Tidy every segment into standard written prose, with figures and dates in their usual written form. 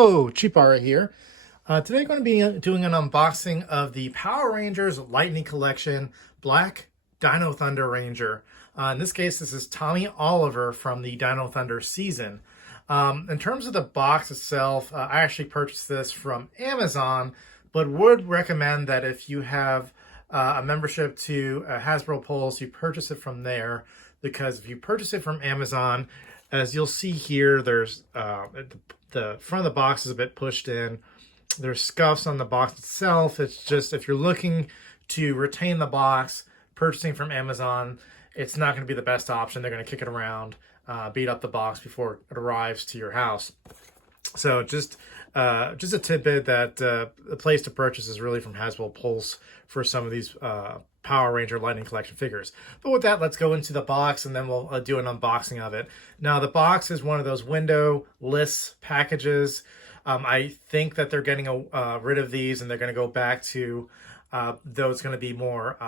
Hello, Cheapario here. Today I'm going to be doing an unboxing of the Power Rangers Lightning Collection Black Dino Thunder Ranger. In this case, this is Tommy Oliver from the Dino Thunder season. In terms of the box itself, I actually purchased this from Amazon, but would recommend that if you have a membership to Hasbro Pulse, you purchase it from there, because if you purchase it from Amazon, as you'll see here, there's the front of the box is a bit pushed in. There's scuffs on the box itself. It's just, if you're looking to retain the box, purchasing from Amazon, it's not going to be the best option. They're going to kick it around, beat up the box before it arrives to your house. So just a tidbit that the place to purchase is really from Hasbro Pulse for some of these Power Ranger Lightning Collection figures. But with that, let's go into the box and then we'll do an unboxing of it. Now, the box is one of those window-less packages. I think that they're getting rid of these, and they're going to go back to those going to be more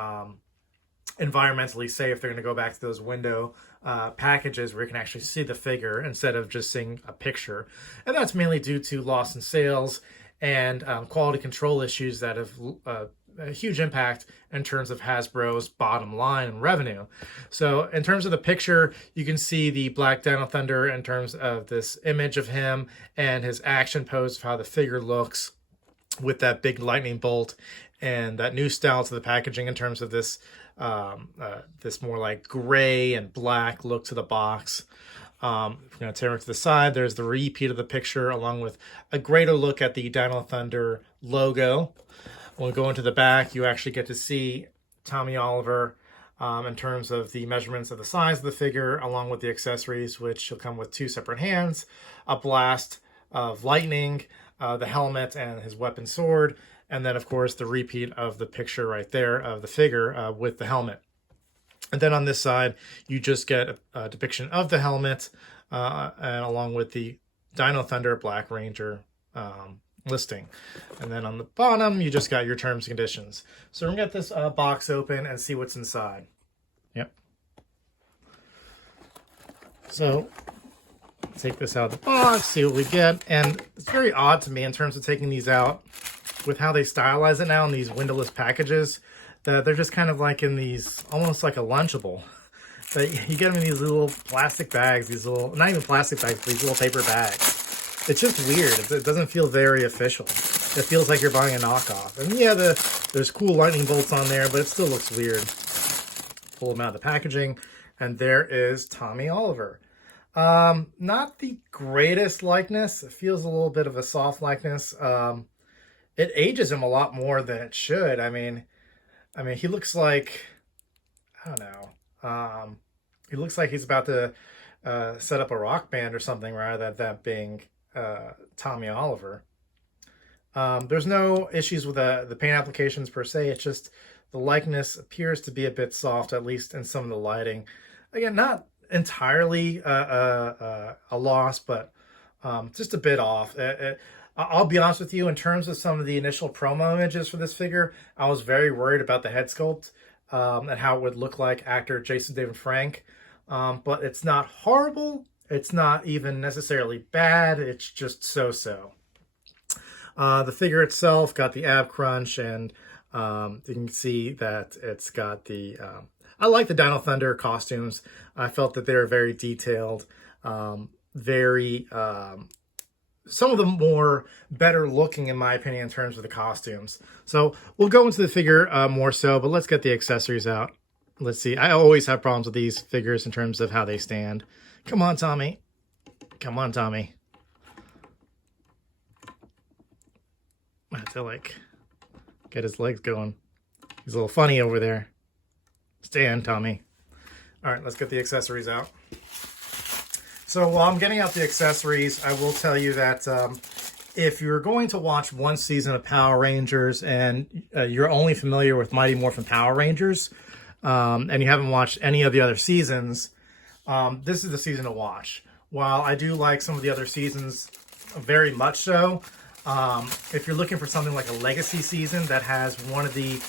environmentally safe. They're going to go back to those window packages where you can actually see the figure instead of just seeing a picture. And that's mainly due to loss in sales and quality control issues that have a huge impact in terms of Hasbro's bottom line and revenue. So in terms of the picture, you can see the Black Dino Thunder in terms of this image of him and his action pose of how the figure looks with that big lightning bolt and that new style to the packaging in terms of this this more like gray and black look to the box. If we're going to turn it to the side, there's the repeat of the picture along with a greater look at the Dino Thunder logo. When we go into the back, you actually get to see Tommy Oliver in terms of the measurements of the size of the figure, along with the accessories, which will come with two separate hands, a blast of lightning, the helmet, and his weapon sword, and then, of course, the repeat of the picture right there of the figure with the helmet. And then on this side, you just get a depiction of the helmet, and along with the Dino Thunder Black Ranger listing. And then on the bottom, you just got your terms and conditions. So we're gonna get this box open and see what's inside. Yep. So take this out of the box, see what we get. And it's very odd to me in terms of taking these out with how they stylize it now in these windowless packages, that they're just kind of like in these, almost like a Lunchable. But you get them in these little plastic bags, these little, not even plastic bags, but these little paper bags. It's just weird. It doesn't feel very official. It feels like you're buying a knockoff. And yeah, there's cool lightning bolts on there, but it still looks weird. Pull them out of the packaging, and there is Tommy Oliver. Not the greatest likeness. It feels a little bit of a soft likeness. It ages him a lot more than it should. I mean, he looks like, I don't know. He looks like he's about to set up a rock band or something, rather than that being Tommy Oliver. There's no issues with the paint applications per se. It's just the likeness appears to be a bit soft, at least in some of the lighting. Again, not entirely a loss, but just a bit off. I'll be honest with you, in terms of some of the initial promo images for this figure, I was very worried about the head sculpt and how it would look like actor Jason David Frank. But it's not horrible. It's not even necessarily bad. It's just so-so. The figure itself got the ab crunch, and you can see that it's got the... I like the Dino Thunder costumes. I felt that they were very detailed, very... some of them more better looking, in my opinion, in terms of the costumes. So we'll go into the figure more so, but let's get the accessories out. Let's see. I always have problems with these figures in terms of how they stand. Come on, Tommy. Come on, Tommy. I have to, like, get his legs going. He's a little funny over there. Stand, Tommy. All right, let's get the accessories out. So while I'm getting out the accessories, I will tell you that if you're going to watch one season of Power Rangers and you're only familiar with Mighty Morphin Power Rangers, and you haven't watched any of the other seasons, this is the season to watch. While I do like some of the other seasons very much so, if you're looking for something like a legacy season that has one of the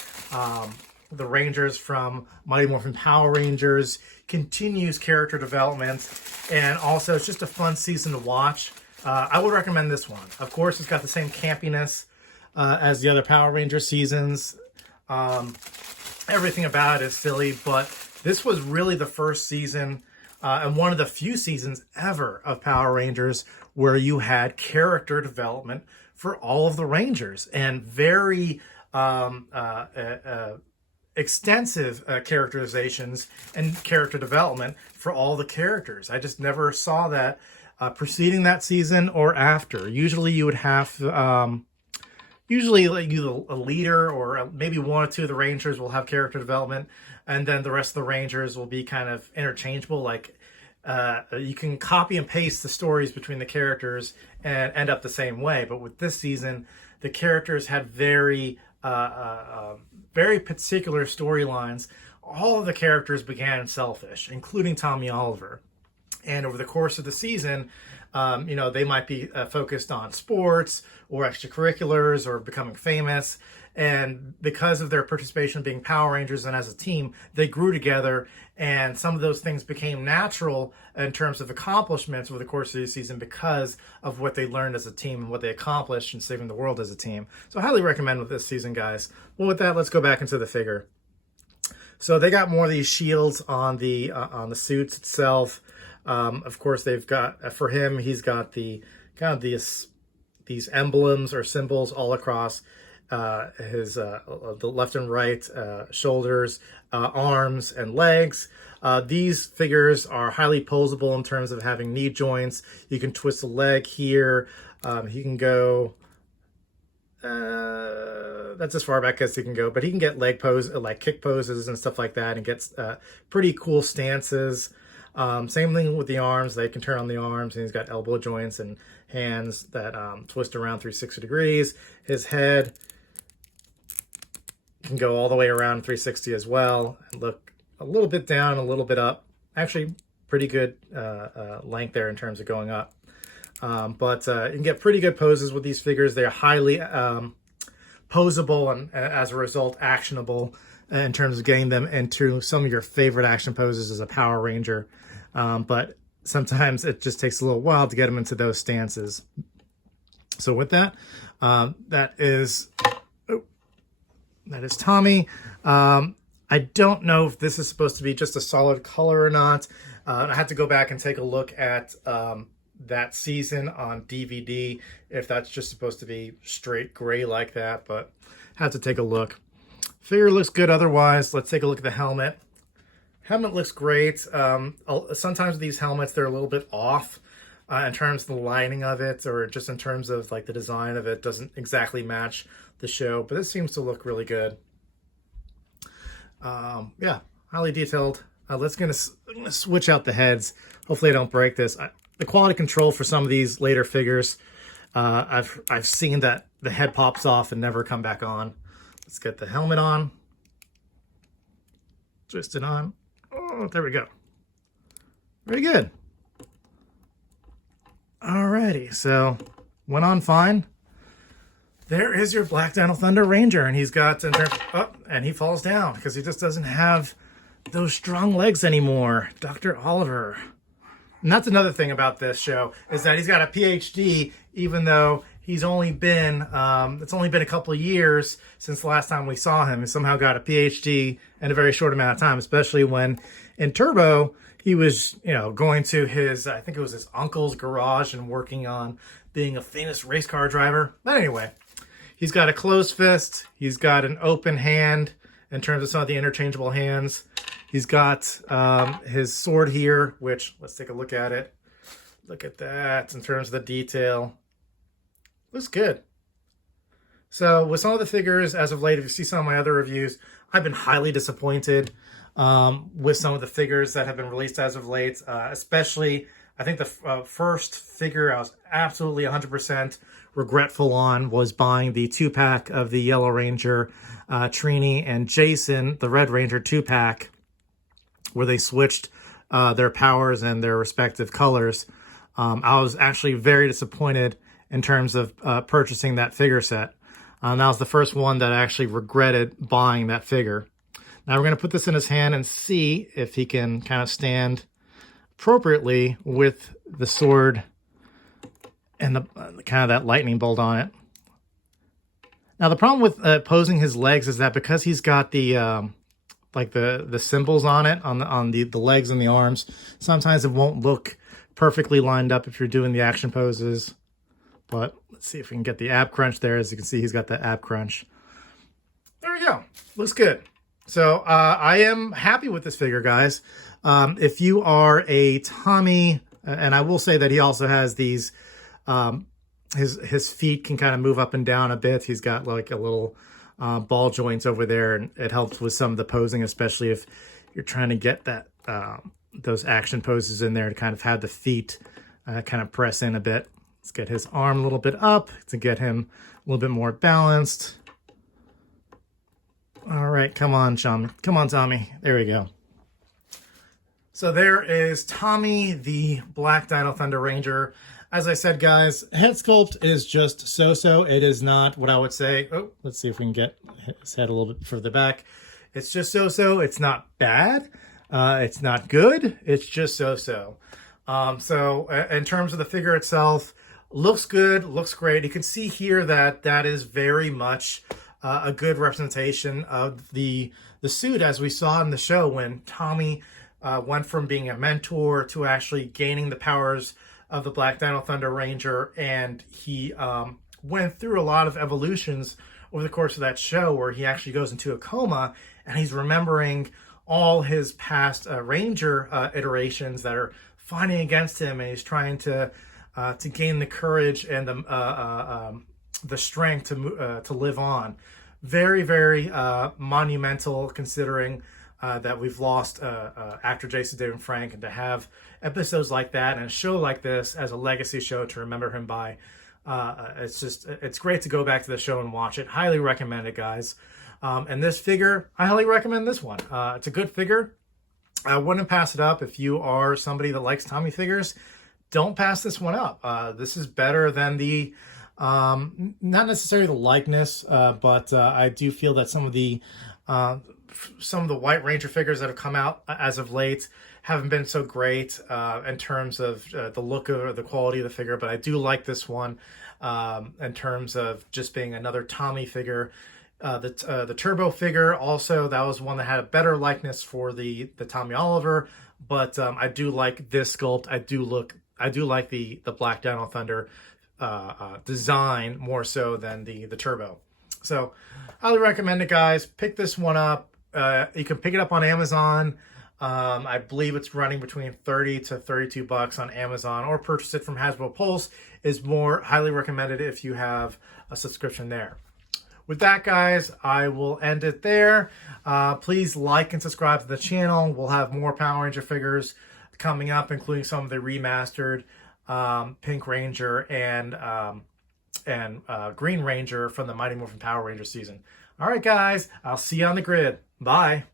Rangers from Mighty Morphin Power Rangers, continues character development, and also it's just a fun season to watch. I would recommend this one. Of course, it's got the same campiness as the other Power Ranger seasons. Everything about it is silly, but this was really the first season and one of the few seasons ever of Power Rangers where you had character development for all of the Rangers, and very extensive characterizations and character development for all the characters. I just never saw that preceding that season or after. Usually you would have usually like a leader or maybe one or two of the Rangers will have character development, and then the rest of the Rangers will be kind of interchangeable. Like you can copy and paste the stories between the characters and end up the same way. But with this season, the characters had very particular storylines. All of the characters began selfish, including Tommy Oliver. And over the course of the season, they might be focused on sports or extracurriculars or becoming famous. And because of their participation being Power Rangers and as a team, they grew together. And some of those things became natural in terms of accomplishments over the course of the season because of what they learned as a team and what they accomplished in saving the world as a team. So I highly recommend with this season, guys. Well, with that, let's go back into the figure. So they got more of these shields on the suits itself. Of course, they've got, for him, he's got the kind of these emblems or symbols all across his the left and right shoulders, arms, and legs. These figures are highly posable in terms of having knee joints. You can twist a leg here. He can go, that's as far back as he can go, but he can get leg pose, like kick poses and stuff like that, and gets pretty cool stances. Same thing with the arms. They can turn on the arms, and he's got elbow joints and hands that twist around 360 degrees. His head can go all the way around 360 as well, and look a little bit down, a little bit up. Actually, pretty good length there in terms of going up. But you can get pretty good poses with these figures. They're highly posable and as a result actionable in terms of getting them into some of your favorite action poses as a Power Ranger. But sometimes it just takes a little while to get them into those stances. So with that, that is Tommy. I don't know if this is supposed to be just a solid color or not. I had to go back and take a look at that season on DVD, if that's just supposed to be straight gray like that, but had to take a look. Figure looks good otherwise. Let's take a look at the helmet. Helmet looks great. Sometimes these helmets, they're a little bit off in terms of the lining of it, or just in terms of like the design of it doesn't exactly match the show, but this seems to look really good. Yeah, highly detailed. I'm gonna switch out the heads. Hopefully I don't break this. The quality control for some of these later figures, I've seen that the head pops off and never come back on. Let's get the helmet on. Twist it on. Oh, there we go. Very good. Alrighty, so went on fine. There is your Black Dino Thunder Ranger, and he's got, and he falls down because he just doesn't have those strong legs anymore. Dr. Oliver. And that's another thing about this show, is that he's got a PhD, even though he's only been, it's only been a couple of years since the last time we saw him. He somehow got a PhD in a very short amount of time, especially when in Turbo, he was, going to his, I think it was his uncle's garage and working on being a famous race car driver. But anyway, he's got a closed fist. He's got an open hand in terms of some of the interchangeable hands. He's got his sword here, which, let's take a look at it. Look at that in terms of the detail. Looks good. So with some of the figures as of late, if you see some of my other reviews, I've been highly disappointed with some of the figures that have been released as of late. Especially, I think the first figure I was absolutely 100% regretful on was buying the 2-pack of the Yellow Ranger, Trini, and Jason, the Red Ranger 2-pack, where they switched their powers and their respective colors. I was actually very disappointed in terms of purchasing that figure set. That was the first one that I actually regretted buying that figure. Now we're going to put this in his hand and see if he can kind of stand appropriately with the sword and the kind of that lightning bolt on it. Now the problem with posing his legs is that because he's got the like the symbols on it on the legs and the arms, sometimes it won't look perfectly lined up if you're doing the action poses. But let's see if we can get the ab crunch there. As you can see, he's got the ab crunch. There we go. Looks good. So I am happy with this figure, guys. If you are a Tommy, and I will say that he also has these, his feet can kind of move up and down a bit. He's got like a little ball joints over there, and it helps with some of the posing, especially if you're trying to get that those action poses in there to kind of have the feet kind of press in a bit. Let's get his arm a little bit up to get him a little bit more balanced. All right, come on, Tommy. Come on, Tommy. There we go. So there is Tommy, the Black Dino Thunder Ranger. As I said, guys, head sculpt is just so-so. It is not what I would say. Oh, let's see if we can get his head a little bit further back. It's just so-so. It's not bad. It's not good. It's just so-so. So in terms of the figure itself, looks good, looks great. You can see here that that is very much a good representation of the suit as we saw in the show when Tommy went from being a mentor to actually gaining the powers of the Black Dino Thunder Ranger, and he went through a lot of evolutions over the course of that show where he actually goes into a coma and he's remembering all his past Ranger iterations that are fighting against him, and he's trying to gain the courage and the strength to live on. Very, very monumental, considering that we've lost actor Jason David Frank, and to have episodes like that and a show like this as a legacy show to remember him by, it's great to go back to the show and watch it. Highly recommend it, guys. And this figure, I highly recommend this one. It's a good figure. I wouldn't pass it up if you are somebody that likes Tommy figures. Don't pass this one up. This is better than the, not necessarily the likeness, but I do feel that some of the White Ranger figures that have come out as of late haven't been so great in terms of the look or the quality of the figure, but I do like this one in terms of just being another Tommy figure. The Turbo figure also, that was one that had a better likeness for the Tommy Oliver, but I do like this sculpt. I do like the Black Dino Thunder design more so than the Turbo. So highly recommend it, guys. Pick this one up. You can pick it up on Amazon. I believe it's running between 30 to 32 bucks on Amazon, or purchase it from Hasbro Pulse is more highly recommended if you have a subscription there. With that, guys, I will end it there. Please like and subscribe to the channel. We'll have more Power Ranger figures coming up, including some of the remastered Pink Ranger and Green Ranger from the Mighty Morphin Power Ranger season. All right, guys, I'll see you on the grid. Bye.